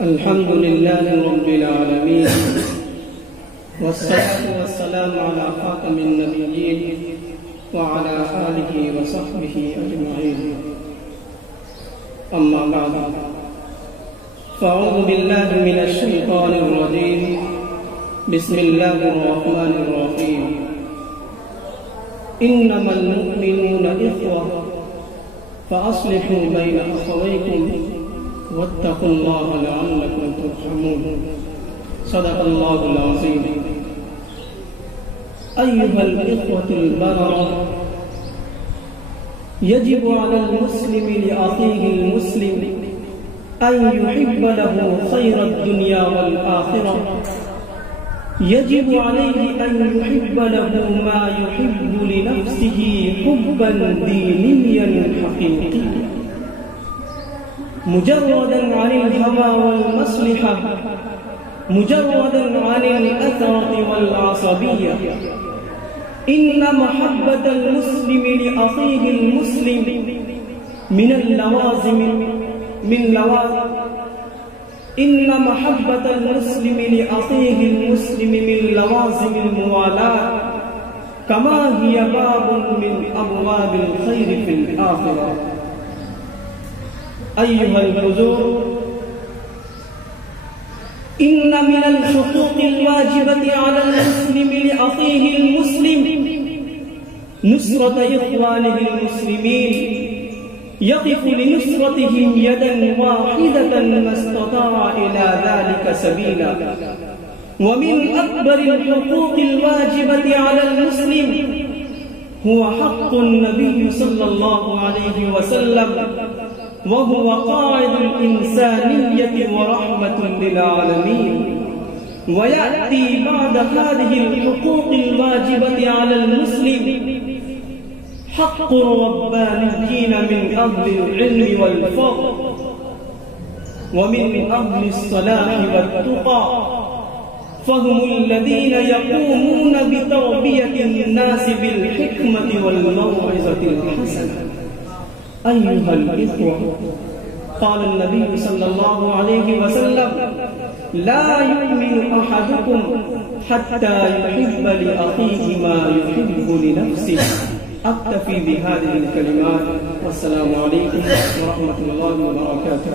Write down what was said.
الحمد لله رب العالمين، والصلاة والسلام على خاتم النبيين وعلى آله وصحبه أجمعين. أما بعد، فأعوذ بالله من الشيطان الرجيم. بسم الله الرحمن الرحيم. إنما المؤمنون إخوة فأصلحوا بين أخويكم واتقوا الله لعلكم ترحمون. صدق الله العظيم. أيها الإخوة البررة، يجب على المسلم لأخيه المسلم أن يحب له خير الدنيا والآخرة. يجب عليه أن يحب له ما يحب لنفسه حبا دينيا حقيقيا، مجردا عن الهوى والمصلحة، مجردا عن الأثرة والعصبية. إن محبة المسلم لأخيه المسلم من اللوازم إن محبة المسلم لأخيه المسلم من لوازم الموالاة، كما هي باب من أبواب الخير في الآخرة. أيها الحضور، إن من الحقوق الواجبة على المسلم لأخيه المسلم نصرة إخوانه المسلمين، يقف لنصرتهم يدا واحدة ما استطاع إلى ذلك سبيلا. ومن أكبر الحقوق الواجبة على المسلم هو حق النبي صلى الله عليه وسلم، وهو قاعد الإنسانية ورحمة للعالمين. ويأتي بعد هذه الحقوق الواجبة على المسلم حق الربانيين من أهل العلم والفضل ومن أهل الصلاح والتقى، فهم الذين يقومون بتربية الناس بالحكمة والموعظة الحسنة. أيها الإخوة، قال النبي صلى الله عليه وسلم: لا يؤمن أحدكم حتى يحب لأخيه ما يحب لنفسه. أكتفي بهذه الكلمات، والسلام عليكم ورحمة الله وبركاته.